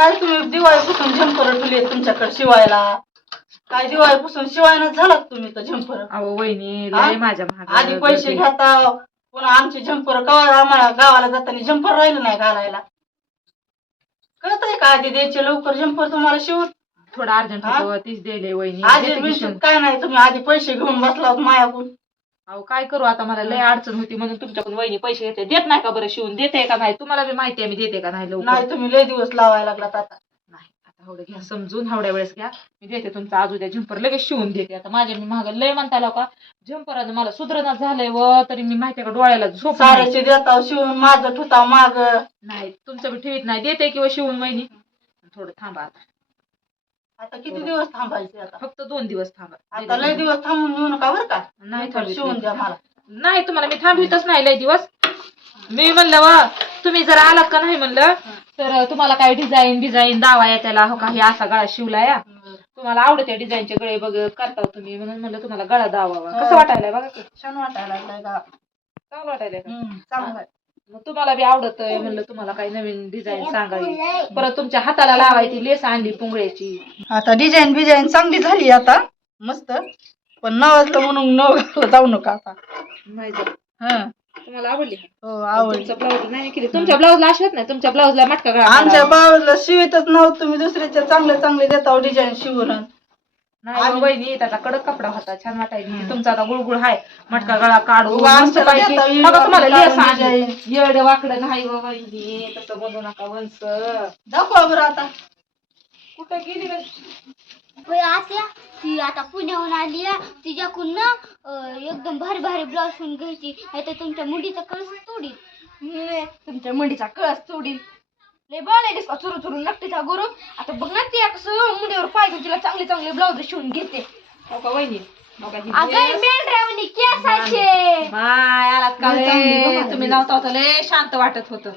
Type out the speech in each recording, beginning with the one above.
काय तुम्ही दिवाळीपासून झंपर ठेवले तुमच्याकडे शिवायला? काय दिवाळीपासून शिवायला झालात तुम्ही तर झंपर? अहो वहिनी? लय माझ्या आधी पैसे घेता पुन्हा आमचे झंपर कवा आम्हाला गावाला जाताना झंपर राहिलं नाही घालायला. कळतंय का आधी द्यायचे लवकर झंपर तुम्हाला शिवून थोडं अर्जंट हा? होतं तीच दिले वहिनी. आधी देते की बिनशूट शिवून. काय नाही तुम्ही आधी पैसे घेऊन बसला होत मायाकडून. अहो काय करू आता मला लय अडचण होती म्हणून तुमच्याकडून वहिनी पैसे घेते देत नाही का बरं शिवून? देते का नाही? तुम्हाला बी माहिती आहे मी देते का नाही लवकर? नाही तुम्ही लय दिवस लावायला लागलात आता. नाही आता एवढं घ्या समजून हावड्या वेळेस घ्या. मी देते तुमचा आज उद्या झंपर लगेच शिवून देते. आता माझ्या मी महाग लय म्हणता का झंपरानं मला सुधरणा झालंय व तरी मी माहिती का डोळ्याला झोप नाही. साऱ्याचे देता शिवून माझं ठुता माग. नाही तुमचं बी ठेवीत नाही. देते किंवा शिवून वहिनी? थोडं थांबा आता. आता किती दिवस थांबायचे आता? फक्त दोन दिवस थांबा. आता लय दिवस. थांबून घेऊ नका बरं का? नाही थांबवित शिवून द्या मला. नाही तुम्हाला मी थांबवितच नाही लय दिवस. मी म्हणलं वा तुम्ही जर आलात का नाही? म्हणलं तर तुम्हाला काय डिझाईन डिझाईन दावा या त्याला हो का हे असा गळा शिवला या तुम्हाला आवडते डिझाईनचे गळे बघ करता तुम्ही. म्हणून म्हणलं तुम्हाला गळा दावा कसं वाटायला बघा. की छान वाटायला लागलाय का चांगलं वाटायला का? हम्म, चांगलं आहे. मग तुम्हाला बी आवडत म्हणलं तुम्हाला काही नवीन डिझाईन सांगावी. परत तुमच्या हाताला लावायची लेस आणली पुंगळ्याची आता डिझाईन बिझाईन चांगली झाली आता. मस्त. पण नवसलं म्हणून नव घालून जाऊ नका आता. नाही जात. हं. तुम्हाला आवडली. हो आवड तुमचा ब्लाऊज नाही केली तुमच्या ब्लाऊजला अशात नाही. तुमच्या ब्लाऊजला मटका गळा आमच्या. बाबाला शिवितच नव्हतं. तुम्ही दुसऱ्याच्या चांगले चांगले देता डिझाईन शिवून. नाही हो वहिनी त्याचा कडक कपडा होता छान वाटायची. तुमचा आता गुळगुळ हाय मटका गळा काढू. देता येईल, बघा तुम्हाला लेस आणली. येड वाकडं नाही हो वहिनी तसं बोलू नका वंस. दाखवा बरं आता. कुठं गेली बाई? होय आत्या ती आता पुण्याहून आली आहे. तिच्याकडून ना अं, एकदम भारी भारी ब्लाऊज शिवून घ्यायची. नाही तर तुमच्या मुलीचा कळस तोडी तुमच्या मंडीचा कळस सोडील लय बोलायलीस का चुरू चुरू नकटीचा गुरु आता बघ ना ती कसं मुलीवर पाय घेऊन तिला चांगले चांगले ब्लाऊज शिवून घेते. हो का वहिनी? का अगं dress? मेंढरावणी केसाचे. माय आलात का लय चांगली लय? बघा. तुम्ही नव्हता होता लय शांत वाटत होत.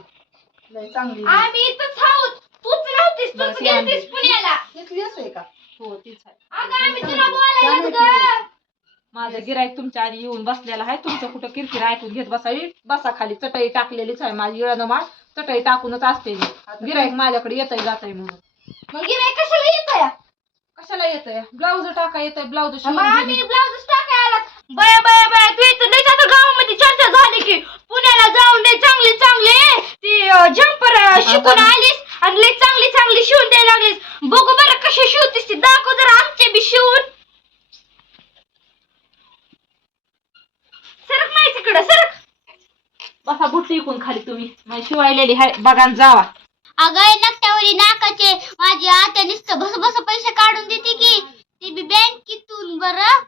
लय चांगली. आम्ही इथंच आहोत. तूच नव्हतीस बस तूच या. गेलतीस पुण्याला. घेतली आहे का? हो तीच आहे. अगं आम्ही तुला बोलायला ग माझं गिराईक तुमच्या आधी येऊन बसलेला आहे. तुमचं कुठं किरकिर ऐकून घेत बसावी? बसा खाली चटई टाकलेलीच आहे माझी इळानं माळ. चटई टाकूनच असते गिराईक माझ्याकडे येतय जातय म्हणून. मग गिराय कशाला येत या कशाला येतय? ब्लाऊज टाका येतय ब्लाऊज मग आम्ही ब्लाऊज टाकाय आला बया बया बया तू इथं आता गावामध्ये चर्चा झाली की. पुण्याला जाऊन दे चांगले चांगले ती जम्पर शिकून आलीस आणि लय चांगली चांगली शिवून द्यायला लागलीस. बघू बरं कशी शिवतीस ती दाखव जरा आमचे बी शिवून सरक नाही तिकडं सरक बसा इकून खाली तुम्ही. माझी शिवायलेली आहे बघा न जावा. अगं नकट्यावरी नाकाचे माझी आत्या नुसतं भस भस पैसे काढून देते की. ती बी बँकेतून बरं.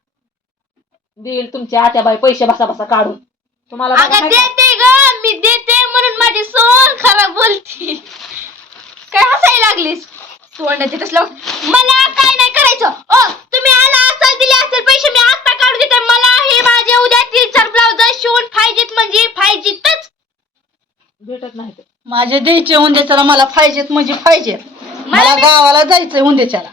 देईल तुमच्या आत्याबाई पैसे बसा बसा काढून. तुम्हाला बघा अगं हाय का? देते ग मी देते म्हणून माझी सोन खराब बोलती. काय हसायला लागलीस? तोंडाचे तसलं मला काय नाही करायचं. ओ तुम्ही आला असाल दिले असेल पैसे मी आता काढून देते. मला हे माझे उद्या तीन चार ब्लाउज शिवून पाहिजेत म्हणजे पाहिजेतच भेटत नाही ते. माझे द्यायचे उंद्याच्याला मला पाहिजेत म्हणजे पाहिजेत मला गावाला जायचंय उंद्याच्याला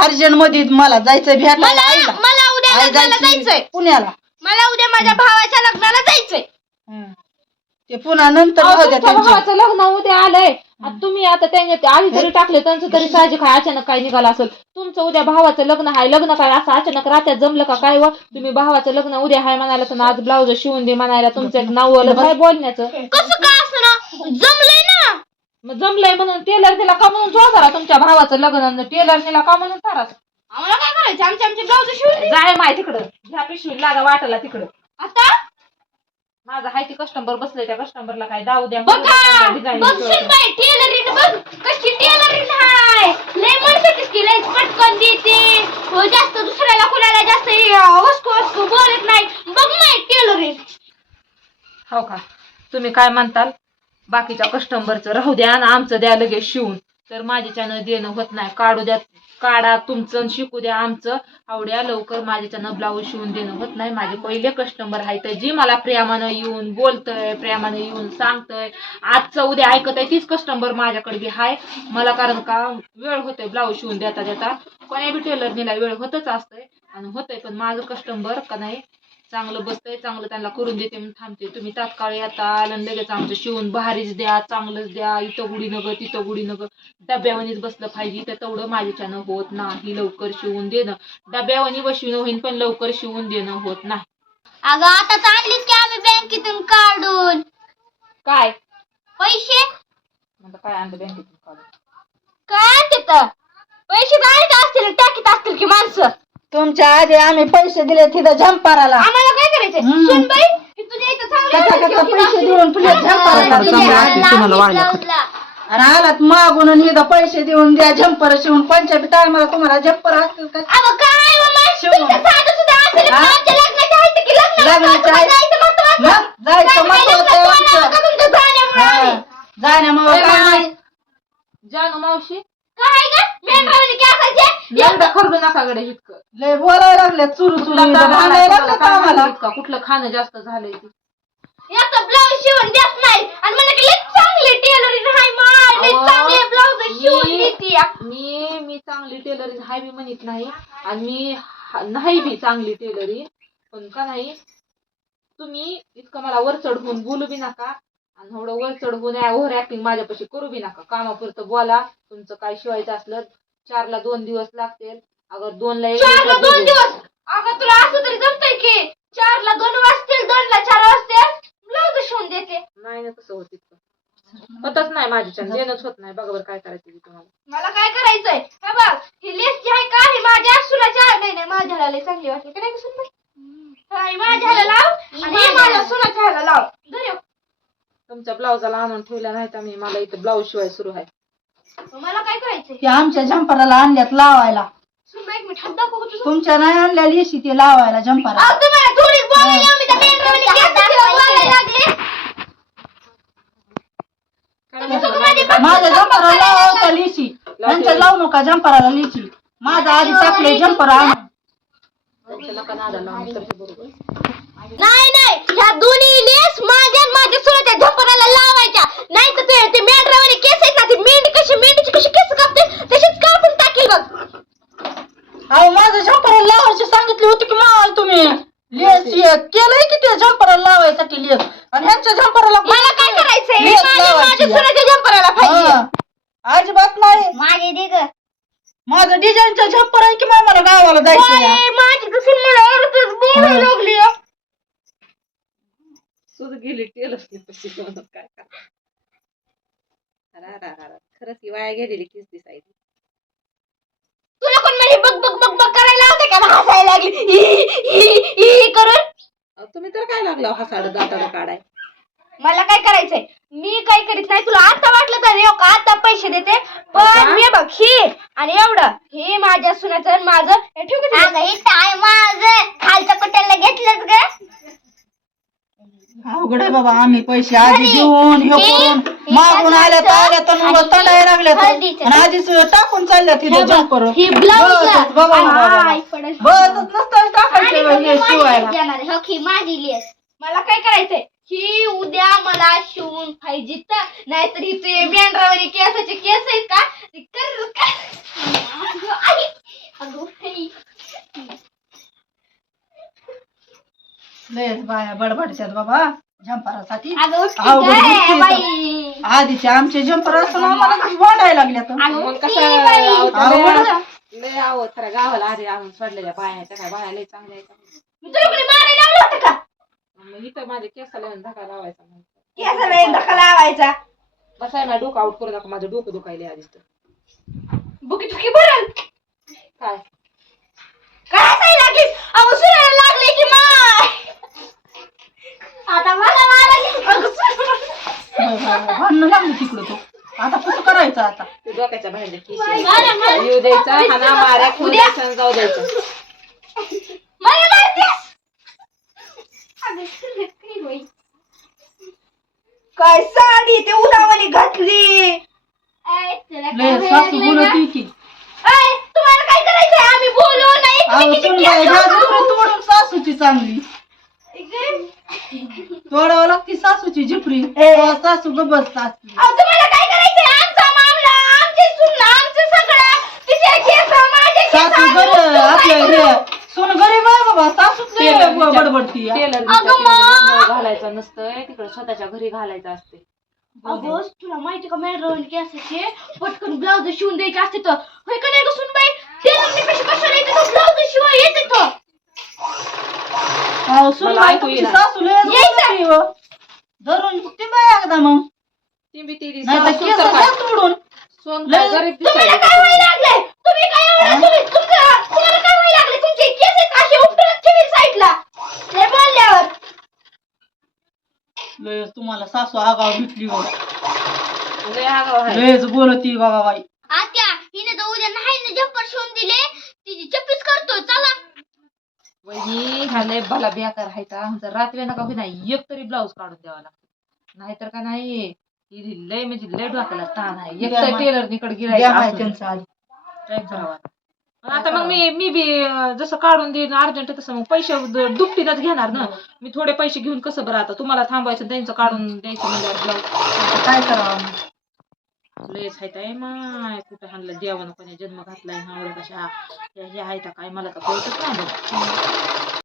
अर्जंटमध्ये मला जायचंय भेटायला मला आईला. मला उद्या आई लग्नाला जायची जायचंय. पुण्याला. मला उद्या माझ्या भावाच्या लग्नाला जायचंय. हं. ते पुन्हा नंतर अहो, राहू द्या तुमच्या त्यांची. भावाचं लग्न उद्या आलंय. आता तुम्ही आता त्यांनी आधी जरी टाकले त्यांचं तरी साहजिक आहे अचानक काय निघालं असेल. तुमचं उद्या भावाचं लग्न आहे लग्न काय असं अचानक रात्यात जमलं का काय व? तुम्ही भावाचं लग्न उद्या आहे म्हणायला तर आज ब्लाऊज शिवून दे म्हणायला तुमचं एक नाव आलं काय बोलण्याचं. कसं काय असं जमलंय ना? मग जमलंय म्हणून टेलर तिला का म्हणून जोरा तुमच्या भावाचं लग्न टेलर तिला का म्हणून तारा आम्हाला काय करायचं? आमचे आमचे ब्लाऊज शिवून दे. जाय माय तिकडं. ह्या पिशवी लागा वाटायला तिकडं. आता? माझा हाय ती कस्टमर बसले त्या कस्टमरला काय दाऊ द्या बघा! डिझाईन बघशील बाई टेलरिंग बघ कशी टेलरिंग हाय. लय म्हणतेस की लय पटकन देते. हो जास्त दुसऱ्याला कुणाला जास्त हे, वस्कू वस्कू बोलत नाही. बघ नाही टेलरिंग हो का? तुम्ही काय म्हणताल? बाकीच्या कस्टमरचं राहू द्या आणि आमचं द्या लगेच शिवून. तर माझ्याच्यानं देणं होत नाही. काढू द्या काढा तुमचं शिकू द्या आमचं. आवड्या लवकर माझ्याच्यानं ब्लाऊज शिवून देणं होत नाही. माझे पहिले कस्टमर आहेत तर जी मला प्रेमानं येऊन बोलतंय प्रेमानं येऊन सांगतय. आजचं उद्या ऐकत आहे तीच कस्टमर माझ्याकडे बी आहे मला कारण का? वेळ होतोय ब्लाऊज शिवून देता देता. कोण्या बी टेलरनीला वेळ होतच असतंय. आणि होतंय पण माझं कस्टमर का नाही? चांगलं बसतंय चांगलं त्यांना करून देते म्हणून थांबते. तुम्ही तात्काळ येता आणि लगेच आमचं शिवून भारीच द्या चांगलंच द्या इथं गुढी नग तिथं गुढी नग डब्यावानीच बसलं पाहिजे तर तेवढं माझ्याच्यानं होत नाही. लवकर शिवून देणं. डब्यावानी बसविणं होईन पण लवकर शिवून देणं होत नाही. अगं आता आणलीच की आम्ही बँकेतून काढून. काय? पैसे? काय आणलं बँकेतून काढून? काय आणते तर? पैसे काय असतील टाकीत असतील की माणसं? तुमच्या आधी आम्ही पैसे दिले तिथं झंपाराला आम्हाला काय करायचंय हम्म. सुनबाई हे तुझ्या इथं चांगलं कथा आहे, कथा ठेव की पैसे. देऊन झंपाराला दिले. वाढल्या. आणि आलात मागून आणि इथं पैसे देऊन द्या झंपर शिवून पंचायत टायमाला तुम्हाला झंपर असतील का अगं काय मामा शिवून. तुमचं साधं सुद्धा असेल हा? आमच्या लग्नाच्या आहे की लग्न लग्नाच्या आहे. जायचं महत्वाचं. मग जायचं काय आहे आमचं. तुमच्या जाण्यामुळे हा. जाण्यामुळे काय नाही जानू मावशी काय ग मेंढरावणी काय असायचे यंदा खरडू नका गडे इतकं. लय बोलायला लागले चुरू चुरू तुला भांडायला लागलं आम्हाला. इतका. कुठलं खाणं जास्त झालंय ते. याचा ब्लाऊज शिवून देत नाही. आणि मला की लई चांगले टेलरिंग हाय मा लई अहो, चांगले ब्लाऊज शिवून मी- देते. मी मी चांगली टेलरिंग हाय बी म्हणत नाही. आणि मी हा- नाही बी चांगली टेलरिंग पण का नाही तुम्ही इतकं मला वर चढवून बोलू बी नका. आणि थोडं वर चढवून ओव्हर ऍक्टिंग माझ्यापाशी करू बी नका. कामापुरतं बोला. तुमचं काय शिवायचं असलं चारला दोन दिवस लागतील. अगर दोनला एक चारला दिवसात दोन. दिवस? अगं तुला असं तरी जमतंय की चारला दोन वाजतील दोनला चार वाजतील? ब्लाऊज शिवून देते. नाही ना तसं होत इतकं. होतच नाही माझ्या देणंच होत नाही. बघा बरं काय करायचं ते तुम्हाला. मला काय करायचंय? हे बघ ही लेस जी आहे का? ही माझ्या सुनाच्या नाही नाही माझ्या ह्याला लई चांगली वाटली. का नाही सुन माझ्या ह्याला लाव आणि हे माझ्या सुनाच्या ह्याला लाव. धर ह्यो. तुमच्या ब्लाउजाला आणून ठेवल्या नाहीत आम्ही. मला इथं ब्लाऊज शिवाय सुरू आहे. मला काय करायचंय? ते आमच्या झंपराला आणल्यात लावायला. सुन एक मिनिट हात दाखव गं तुझं. तुमच्या नाही आणल्या येशी ते लावायला झंपराला अहो, तुम्हाला थोडीच बोलायला मी त्या मेंढरावानी केस तिला बोलायला लागले. तुम्ही चुकून माझी बाजू माझ्या लावायचा लागला. लिशी? त्यांच्या लावू नका झंपराला लिशी. माझा आधी टाकले झंपर आणून. नाही नाही. ह्या दोन्ही लेस माझ्या आणि माझ्या सुनाच्या झोपणाला लावायच्या. नाही तर ते ते मेंढरावानी केस आहेत ना ती मेंढी कशी मेंढीची कशी केस कापते तशीच कापून टाकेल बघ. अहो माझं झंपराला लावायची सांगितली होती की मावाला तुम्ही? लेस केलंय की ते झंपराला लावायसाठी लेस? आणि ह्यांच्या झंपराला मला काय करायचंय? लेस माझ्या. सुनाच्या झोपणाला पाहिजे हा. अजिबात नाही. माझे दे ग. माझं डिझाईनचा झंपर आहे की मला गावाला जायचं माझी तर सुन मला अर्धच बोलायला हा. सुध गेली कशी काय. खरंच की वाया गेलेली किस दिसायची तुला कोण म्हणे बघ बघ बघ बघ करायला होते का? ना हसायला लागली. ही, ही, ही करून. अहो, तुम्ही तर काय लागला हसाड दाताड काढाय? मला काय करायचंय? मी काय करीत नाही. तुला आता वाटलं तर का? आता पैसे देते. पण? मी बघ ही. आणि एवढं. हे माझ्या सुनाचं माझं. हे ठेवू का हे माझं? खालच्या कुट्याला घेतलंच ग? अवघड आहे बाबा आम्ही पैसे आधी देऊन हे करून मागून आल्या तर आल्या तर मग तंडायला लागल्या हळदीचं. आणि आधीच टाकून चालल्या तिथे जंपर ही ब्लाऊज बाबा. बसच नसतं टाकायचं हे शिवायला. माझी लेस. मला काय करायचंय? ही उद्या मला शिवून पाहिजे तर. नाहीतर ही ते मेंढरावानी केसाचे केस आहेत का? ते कर. लयच बाया बडबडतात बाबा झंपरासाठी. अगं उठ की अवघड गं, गोष्टी बाई? आधीचे आमचे झंपर असं आम्हाला वाढायला मग कसं अवघड लय- आहे. लय आहो खरं गावाला आधी आणून सोडलेल्या बाया त्या काय बाया लय चांगल्या आहेत. मी तुला कोणी मारायला लावलं होतं का? मग इथं माझ्या केसाला येऊन धक्का लावायचा मग. केसाला एक धक्का लावायचा. बसाय ना डोकं आउट करू नका माझं डोकं दुखायले आधीच तर. बुकी काय काय हसायला लागलीस अहो सुरायला लागले की माय आता मला मारायला अगं सुन. भांडणं लागली तिकडं तो आता करायचं आता. ते डोक्याच्या बाहेर. येऊ द्यायचा हाना मारा द्यायचा आणि जाऊ द्यायचं. मला मारतेस काय साडी ते उदावाने घातली? लय सासू की तुम्हाला काय करायचंय? आम्ही बोलू नाही. अहो सुनबाई. तोडून सासूची चांगली. इकडे. तोडावं लागती सासूची झिपरी तेव्हा सासू गबस असते अहो, तुम्हाला काय करायचंय आमचा मामला आमचे सुन आमचं सगळं तिचे केस माझे केस सासू आम्ही गर उचलून आपलं काय करू? सून गरीब आहे बाबा सासूच लय टेलर बडबडती या. टेलर अगं मा! घालायचं नसतंय तिकडे स्वतःच्या घरी घालायचं असते अगं तुला माहिती का मॅडम की असायचे पटकन ब्लाउज शिवून द्यायचे असते तर. होय का नाही गं बाई टेलरने पैसे कशाला येते ब्लाउज शिवाय येते तर? अहो, सुन मला बाई, ऐकू तुमची येईना. सासू लय हो. एकदा मग. ती बी ती नाही तर सोन केस तर काय द्या तोडून सोन लय- काय गरीब तुम्हाला दिसायला काय व्हायला लागले तुम्ही काय एवढं तुम्ही तुमचं तुम्हाला काय व्हायला लागले तुमचे ठेवी साईडला. बोलल्यावर. तुम्हाला सासू आगाव भेटली हो लय आगाव आहे. लयच बोलती बाबा बाई. आत्या हिने तर उद्या नाही ना जम्पर शिवून दिले. तिची चप्पीस करतो चला. हा लय भला बेकार आहे का? आमचा रात्री नका होईना एक तरी ब्लाऊज काढून द्यावा लागतो. नाहीतर का नाही? ही लय म्हणजे लय डोक्याला ताण आहे. एक तर टेलर निकडे गिरायचं करावं आता? मग मी मी बी जसं काढून देईन अर्जंट तसं मग पैसे दुपटीतच घेणार ना. मी थोडे पैसे घेऊन कसं बरं आता? तुम्हाला थांबायचं त्यांचं काढून द्यायचं म्हणजे ब्लाऊज. काय करावं? लयच हायत आहे माय कुठं हाणलं देवानं कोणी जन्म घातलाय ना एवढं कशा हे हायता काय? मला तर कळतच नाही